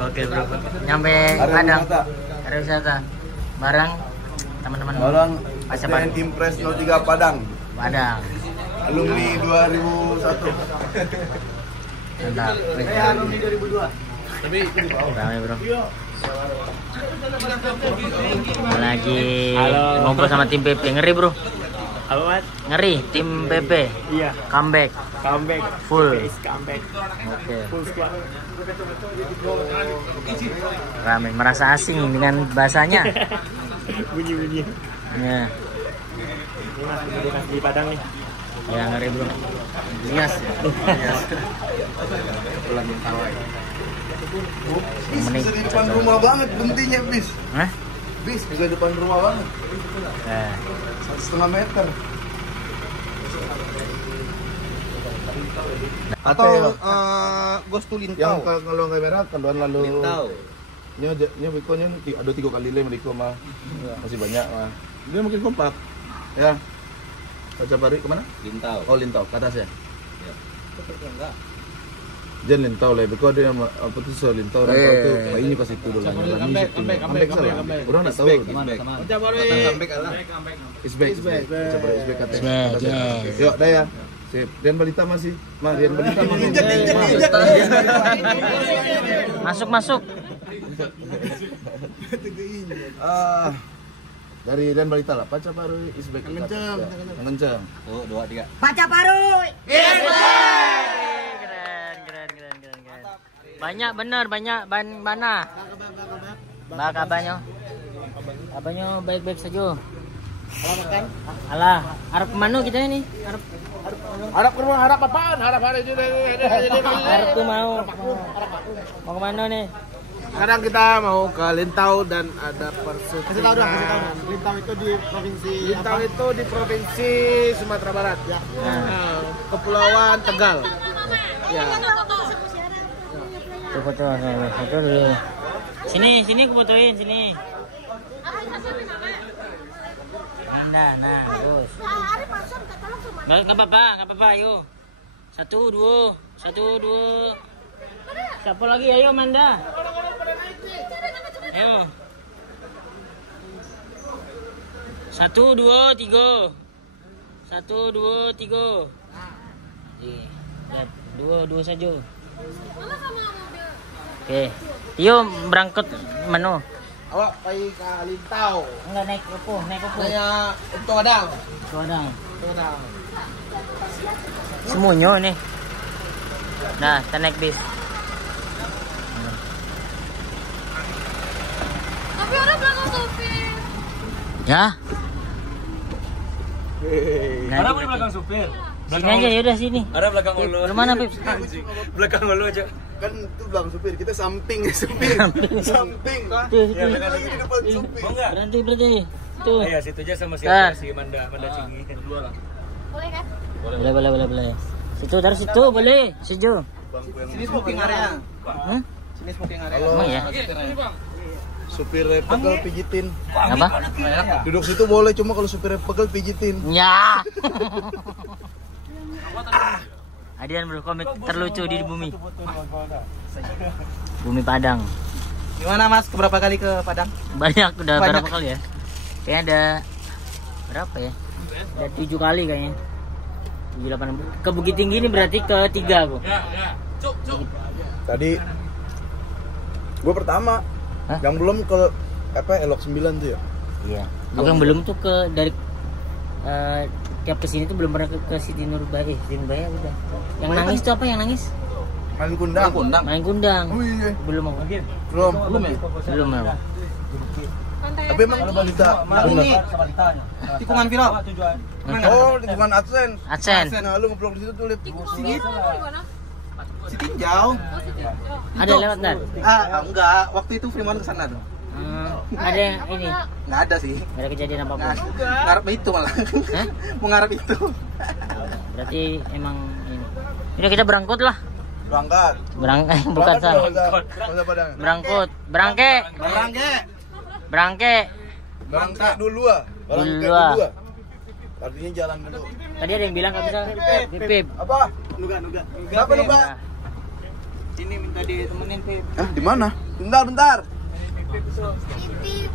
Oke bro. Nyampe Padang. Area wisata. Barang teman-teman. Barang Pacapan Impres 03 Padang. Padang. Alumni 2001. Mantap. Alumni 2002. Tapi Ramai bro. Lagi ngobrol sama tim PP. Ngeri bro. Apa Mas? Ngeri tim PP. Iya. Comeback. Comeback. Full. Comeback. Oke. Full squad. Ramai. Merasa asing dengan bahasanya. Bunyi-bunyi. Ya. Ini Mas, kemudian di Padang nih. Ya ngeri bro. Ingas. Pulang tawa. Yang penting Bisa di depan rumah banget berhentinya bis. Hah? Bis bisa di depan rumah banget. 1,5 meter. Atau Ghost to Yang Lintau. kalau kamera keluar lalu. Lintau. Nya bikonya ada 3 kali lem biko mah. Masih banyak mah. Dia makin kompak. Ya. Kaca bari kemana? Lintau. Oh Lintau, ke atas ya? Ya. Enggak. Jangan Lintau lah, biko ada yang apa tuh soal Lintau orang tahu tuh. Ini pas itu dulu. Comeback salah. Orang enggak tahu. Kaca bari. Comeback lah. Isback. Kaca bari isback kata. Isback, ya. Yuk, dah ya. Sip. Dian Balita masih. Mah, Dian Balita masih. Masuk. Dari Dian Balita lah. Paca baru isback. Kenceng. Tuh, 2 3. Paca baru. Keren. Banyak bener, banyak bana. Kabarnya. Kabarnya baik-baik saja. Alah, harap kemana kita ini? Harap ke rumah, harap apaan? Harap hari itu. Harap tuh mau kemana nih? Sekarang kita mau ke Lintau dan ada persyutingan. Kasih tahu dong. Lintau itu di provinsi Lintau itu di provinsi Sumatera Barat ya. Nah. Kepulauan Tegal. Ya. Tuh foto dulu. Sini aku fotoin sini. Nah, bagus. Nggak apa-apa, ayo. 1, 2. Siapa lagi? Ayo, Manda. Ayo. 1, 2, 3. 1, 2, 3. Lihat, 2 saja. Oke. Yuk berangkat mana? Awak pergi ke Lintau. Enggak naik apa? Saya untuk Padang. Padang. Padang. Semuanya nih. Nah, kita naik bis. Tapi orang belakang sopir. Ya. Ada di belakang supir. Sini aja ya udah sini. Ada belakang ulu. Lu mana, Pip? Belakang ulu aja. kan itu belakang supir, kita samping supir. Samping. Tuh, Ya, tuh. benar. Lagi di depan supir. Mau enggak? Berhenti. Tuh. Iya, situ aja sama Kan. si Manda Cingi. Berdua lah. Boleh kan? Boleh. Situ dari situ boleh. Setuju. Sini smoking area. Hmm? Sini smoking area. Emang ya? Supir pegel pijitin. Apa? Duduk situ boleh, cuma kalau supir pegel pijitin. Ya. Adian bro, komik terlucu di bumi. Bumi Padang. Gimana Mas? Keberapa kali ke Padang? Banyak, udah Banyak. berapa kali ya? Kayaknya ada berapa ya? Ada 7 kali kayaknya. 7, 8. Ke Bukit Tinggi ini berarti ketiga aku. Tadi gua pertama. Hah? Yang belum ke apa Elok 9 tuh ya. Iya. Aku yang belum tuh ke dari tiap kesini tuh belum pernah ke Siti Nurbaya. Siti Nurbaya udah. Yang nangis tuh apa yang nangis? Main kundang. Main kundang. Oh iya. Belum aku. Belum. Belum aku. Tapi emang balita. Ini tikungan viral. Oh, di bukan AdSense. AdSense. Nah, lu ngeblok di situ tuh lihat. Si Tinjau. Ada lewat ntar? Enggak, waktu itu Firman ke sana tuh. Ada yang ini. Enggak ada sih. Gak ada kejadian apa-apa. Ngarep itu malah. Hah? Mau ngarep itu. Berarti emang ini. Udah kita berangkut lah. Berangkat. Bukan salah. Padang. Berangkat dulu ah. Dulu. Artinya jalan dulu. Tadi ada yang bilang nggak bisa. Pip. Apa? Nuga. Kenapa lu, Pak? Sini minta ditemenin, Pip. Ah, di mana? Bentar. Titip.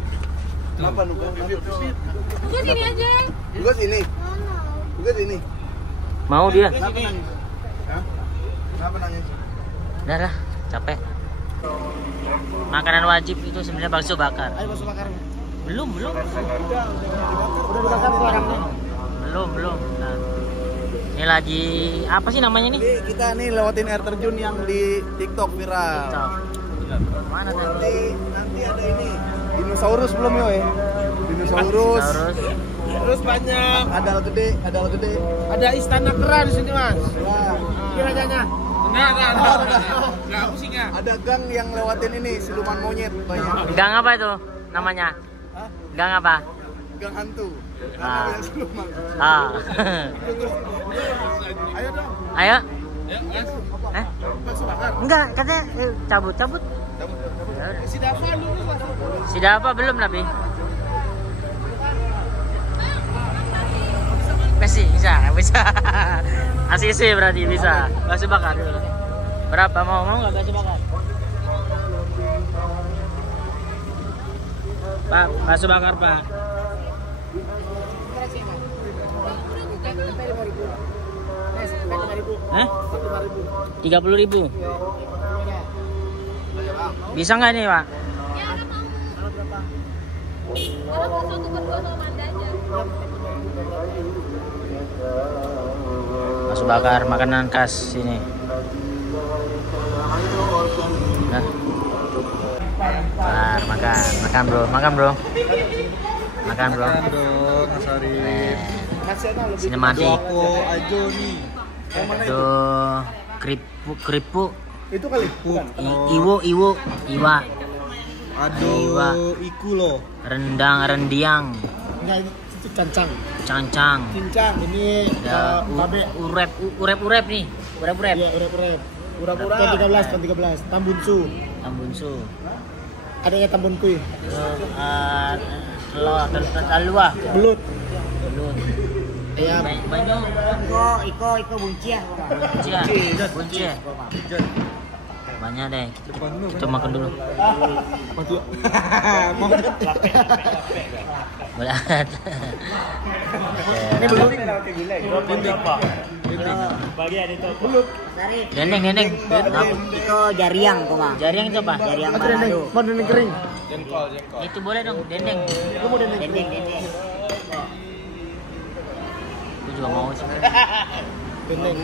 Apa nugas? Udah sini aja. Nugas ini. Nugas ini. Mau dia? Kenapa nangis? Hah? Kenapa nangis? Udah lah, capek. Makanan wajib itu sebenarnya bakso bakar. Ayo bakso bakar. Belum. Udah dibakar tuh orangnya. Belum. Nah, ini lagi apa sih namanya nih? Ini kita nih lewatin air terjun yang di TikTok viral. Cok. Mana tadi? Nanti ada ini. Dinosaurus belum yo ya? Dinosaurus. Terus banyak. Ada hal gede. Ada istana kera di sini, Mas. Ya. Kiranya. Enggak pusingnya. Ada gang yang lewatin ini siluman monyet banyak. Gang apa itu namanya? Hah? Gang apa? Gang hantu. Ah. Yang siluman. Ah. Ayo dong. Ayo. Apa? Bakso bakar. Enggak, katanya cabut. Si Dava lurus lah. Si Dava belum tapi. Bisa. ACC berarti bisa. Bakso bakar. Berapa mau nggak bakso bakar? Pak, bakso bakar Pak. Hah? 30.000. Bisa nggak nih Pak? Ya, orang mau. Orang mau satu berdua sama Manda aja. Bakso bakar makanan khas sini. Nah. Makan bro. Makan bro. Nasari. Sinematik. Ajo nih. Aduh, keripuk. Itu kali. Iwa. Aduh, iku loh. Rendiang. Enggak, itu cancang. Cangcang. Cincang. Ini Ada babe. urep nih. Urep. Iya, urep. Urap-urap. Tahun 13. Tambunsu. Tambunsu. Adanya tambun kuy. Talua. Belut. Belut. Iya. Banyak. Iko buncia. Bunci. Banyak deh. Kita makan dulu. Berat. Ini belut. Dendeng. Iko jariang kok bang. Jariang itu apa? Jariang Dendeng. balado. Mau dendeng kering. Itu boleh dong, dendeng. Aku mau dendeng. Dendeng. Aku juga mau sih. Dendeng.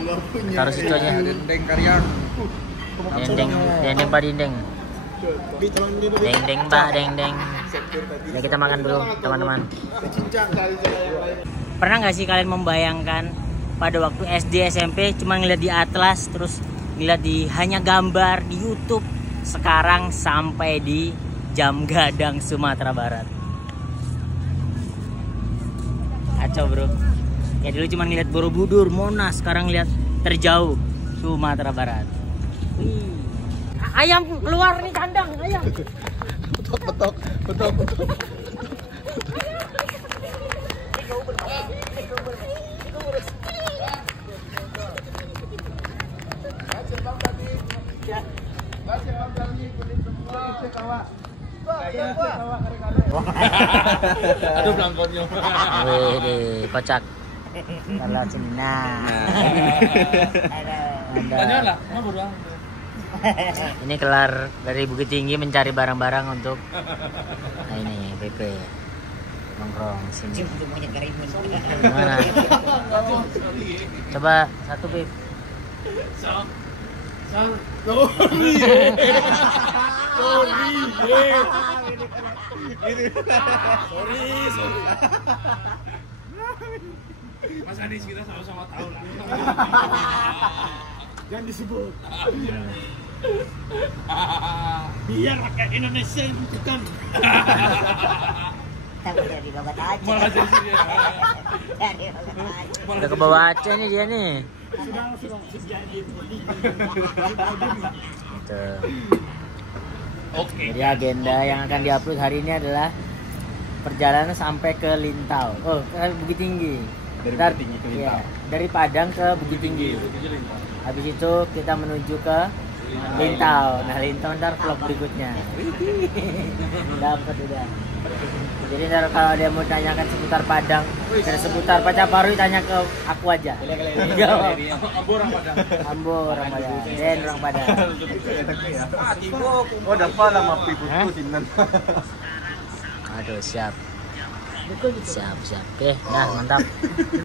Taruh situ aja. Dendeng karian. Dendeng pak dendeng. Di tolong ini dulu. Dendeng. Ya kita makan dulu teman-teman. Cincang kali yang lain. Pernah nggak sih kalian membayangkan pada waktu SD SMP cuma ngeliat di atlas terus ngeliat di hanya gambar di YouTube, sekarang sampai di Jam Gadang Sumatera Barat. Kacau bro. Ya dulu cuma ngeliat Borobudur, Monas, sekarang ngeliat terjauh Sumatera Barat. Wih. Ayam keluar nih kandang, ayam. Betok. Aduh pelangkonnya. Wih, kocak. Kalau Cina. Ada. Ini kelar dari Bukit Tinggi mencari barang-barang untuk ini PP nongkrong sini. Gimana? Coba satu Bib. Mas Anies kita sama-sama tahu lah. Jangan disebut. Biar rakyat Indonesia yang butuhkan. Takut jadi logat aja. Malah jadi serius. Jadi logat aja. Udah ke bawah aja nih dia nih. Sudah jadi. Gitu. Oke. Jadi agenda yang akan diupload hari ini adalah perjalanan sampai ke Lintau. Oh, ke Bukit Tinggi. Dari Ntar- Bukit Tinggi ke iya, Lintau. dari Padang ke Bukit Tinggi. Habis itu kita menuju ke Lintau. Nah, Lintau ntar vlog berikutnya. Dapat udah. Jadi ntar kalau ada yang mau tanyakan seputar Padang dan seputar Pacaparu, tanya ke aku aja. Jawab. Ambo orang Padang. Den orang Padang. Oh, dapat lah mapi putu sinan. Aduh, siap. Siap. Oke, nah mantap.